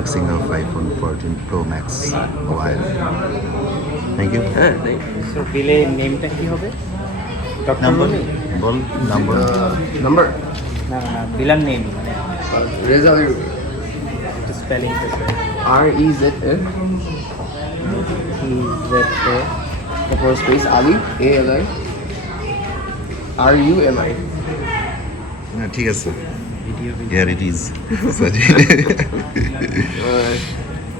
unboxing of iPhone 14 Pro Max mobile. Thank you. So বিলে নেমটা কি হবে? Doctor Number? রনি? বল number. Number. না না বিলার নেম মানে Reza একটু স্পেলিং REZA. তারপর স্পেস Ali ALI RUMI. ঠিক আছে. Video Here it is.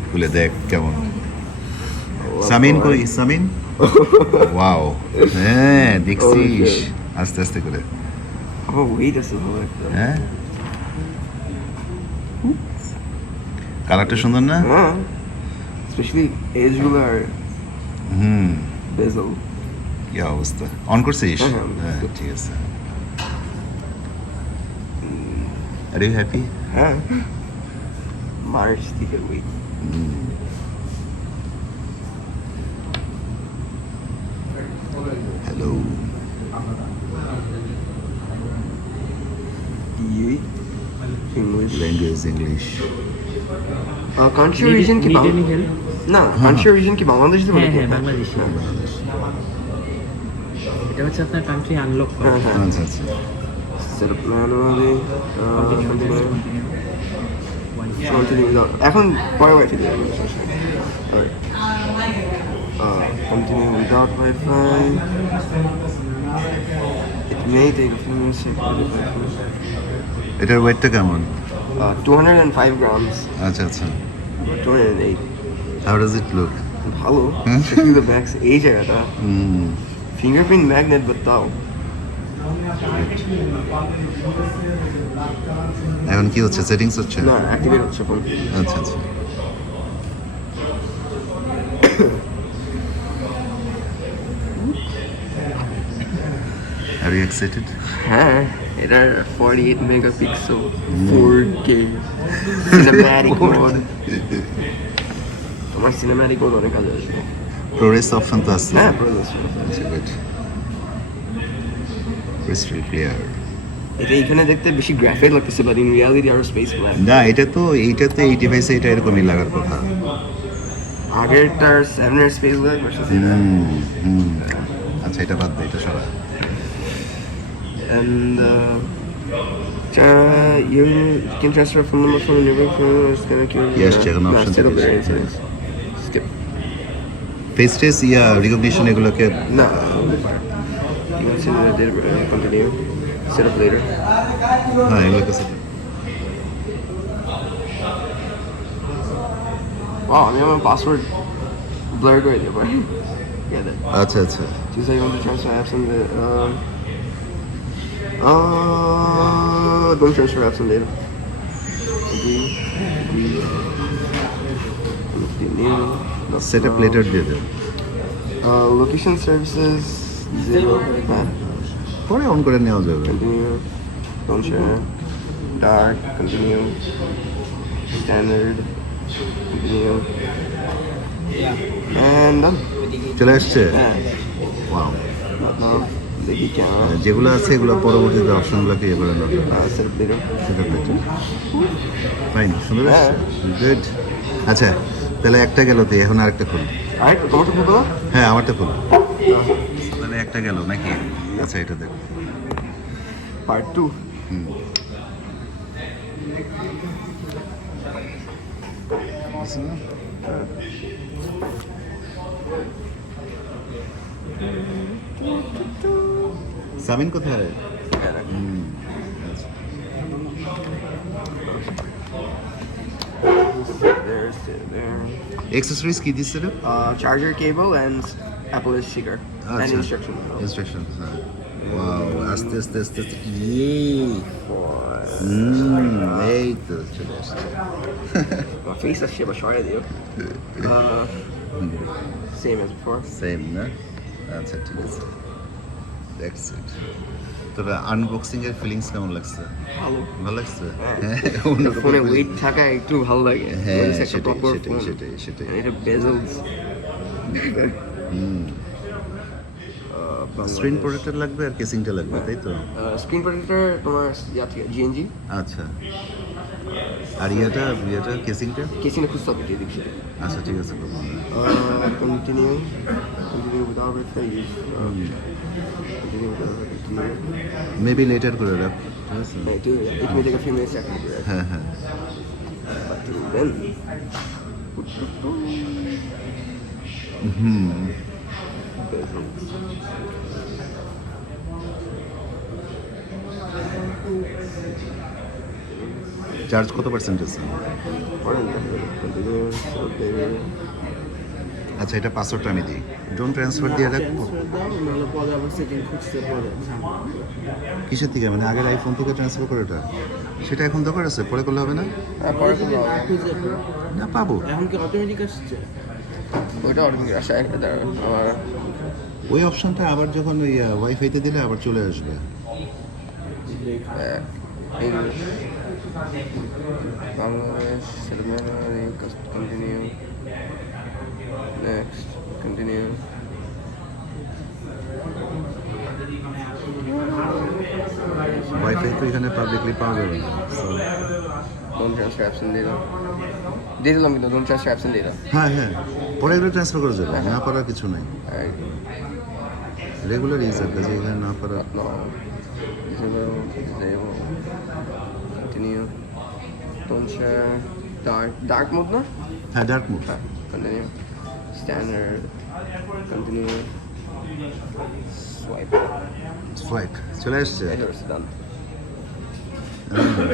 খুলে দেখ কেমন. সামিন কই সামিন? ওয়াও. হ্যাঁ দেখছিস আস্তে আস্তে করে. আমার ওয়েট আছে ভালো একটা। হ্যাঁ কালারটা সুন্দর না? হ্যাঁ স্পেশালি এজগুলো আর বেজল। কি অবস্থা অন করছিস? হ্যাঁ, হ্যাঁ ঠিক আছে। Are you happy? হ্যাঁ মার্চ থেকে wait. Hello English language English. Country reason কি না কান্ট্রি রিজন কি বাংলাদেশ থেকে হ্যাঁ বাংলাদেশ। এটা হচ্ছে আপনার কান্ট্রি আনলক করা। হ্যাঁ আচ্ছা আচ্ছা সেটআপ ম্যানুয়ালি এখন পরে ওয়াইফাই দিয়ে continue without Wi-Fi. It may take a few minutes to এটার ওয়েটটা কেমন? 205 grams. আচ্ছা আচ্ছা 208. How does it look? ভালো সেটি দ্য ব্যাকস এই জায়গাটা ফিঙ্গারপ্রিন্ট ম্যাগনেট বাট তাও এখন কি হচ্ছে সেটিংস হচ্ছে? না অ্যাক্টিভেট হচ্ছে ফোন। আচ্ছা আচ্ছা Are you excited? হ্যাঁ এটার 48 মেগাপিক্সেল 4K সিনেম্যাটিক মোড। আমার সিনেম্যাটিক মোড অনেক কাজে আসবে। প্রোরেস অপশন তো আছে? হ্যাঁ প্রসেসর আচ্ছা গুড ক্রিস্টাল ক্লিয়ার। এটা এইখানে দেখতে বেশি গ্রাফাইট লাগতেছে বাট ইন রিয়ালিটি আরো স্পেস ব্ল্যাক। না এইটাতে এই ডিভাইসে এটা এরকমই লাগার কথা। আগেরটার 7 এর স্পেস ব্ল্যাক ভার্সেস এটা আচ্ছা এটা বাদ দে এটা সরা। and you can transfer phone number from a neighboring phone is connect your Yes, check an option set up to there this. yes. Skip face টেস রিকগনিশন এগুলোকে no you can send the data continue set up later. হ্যাঁ এগুলোকে Wow আমি আমার password blur করে দিই ভাই। Yeah that আচ্ছা আচ্ছা choose how you want to transfer apps and the don't transfer apps and data. Agree. Continue. Set up letter দিয়ে দেন। Location services 0. পরে অন করে নেওয়া যাবে। Continue. Don't share. Dark. Continue. Standard. Continue. And done. চলে আসছে? Yeah. Wow Now দেখি কেমন যেগুলো আছে এগুলো পরবর্তীতে অপশনগুলোকে ইয়ে করে নেওয়া যাবে। set up later. সেটা লেটার ফাইন সুন্দর আসছে গুড। আচ্ছা তাহলে একটা গেল তো এখন আরেকটা খুল। Alright, তোমারটা খুলবো না? হ্যাঁ আমারটা খুল তাহলে একটা গেল নাকি? আচ্ছা এটা দেখ Part 2. সামিন কোথায়? There's there. এক্সেসরিজ কি দিচ্ছে রে? Charger cable and Apple sticker and আচ্ছা instruction. ইনস্ট্রাকশন হ্যাঁ ওয়াও আস্তে আস্তে আস্তে আস্তে এই তো চলে আসছে। My face is shit, but short you. Same as before. Same না? আচ্ছা ঠিক আছে দ্যাটস ইট। তোরা আনবক্সিং এর ফিলিংস কেমন লাগছে? ভালো ভালো লাগছে? ফোনে ওয়েট থাকা একটু ভালো লাগে। হ্যাঁ It's একটা proper phone. সেটাই And এটা bezels. স্ক্রিন প্রোটেক্টর লাগবে আর কেসিংটা লাগবে তাই তো? স্ক্রিন প্রোটেক্টর তোমার ইয়া থেকে GNG আচ্ছা আর ইয়েটা কেসিংটা? কেসিংটা খুব সফট এই দিক সেটা আচ্ছা ঠিক আছে খুব ভালো। Continue without face continue maybe letter করে রাখ, ঠিক আছে? it may take a few minutes to হ্যাঁ হ্যাঁ। but till then চার্জ কত পার্সেন্ট আছে? আচ্ছা এটা পাসওয়ার্ডটা আমি দিই, ডোন্ট ট্রান্সফার দিয়ে রাখবো। কিসের থেকে, মানে আগের আইফোন থেকে ট্রান্সফার করে ওটা? সেটা এখন দরকার আছে, পরে করলে হবে না? না পাবো, এখন কি অটোমেটিক আসছে? ওইটা অটোমেটিক আসে আমার ওই অপশনটা আবার যখন ওই ওয়াইফাইতে দিলে আবার চলে আসবে। English Bangladesh continue next continue wifi তো এখানে পাবলিকলি পাওয়া যাবে না, so don't transfer apps and data দিলাম কিন্তু don't transfer apps and data হ্যাঁ হ্যাঁ পরে এগুলো ট্রান্সফার করা যাবে, না পারার কিছু নাই, রেগুলার ইউজার কাজে এখানে না পারা। no disable continue don't share dark mode না হ্যাঁ dark mode, continue standard continue swipe চলে আসছে। done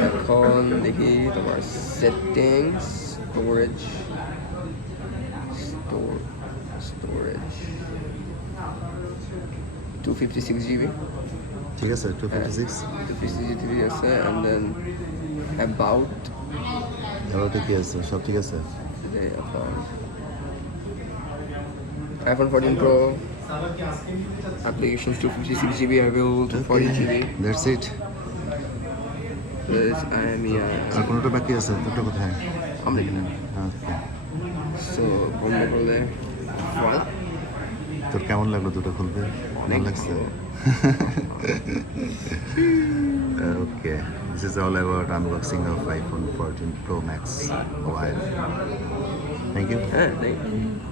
এখন দেখি তোমার সেটিংস storage 256 GB ঠিক আছে 256 256 GB আছে and then about এবার কি আছে, সব ঠিক আছে? iPhone 14 Pro applications 256 GB available to 40 GB that's it. this আর কোনোটা বাকি আছে? দুটো কোথায়? I'm looking at okay, so বন্ধ করলে what তোর কেমন লাগলো দুটো খুলবে? অনেক লাগছে। Okay, this is all about unboxing of iPhone 14 Pro Max. Wow. Thank you. thank you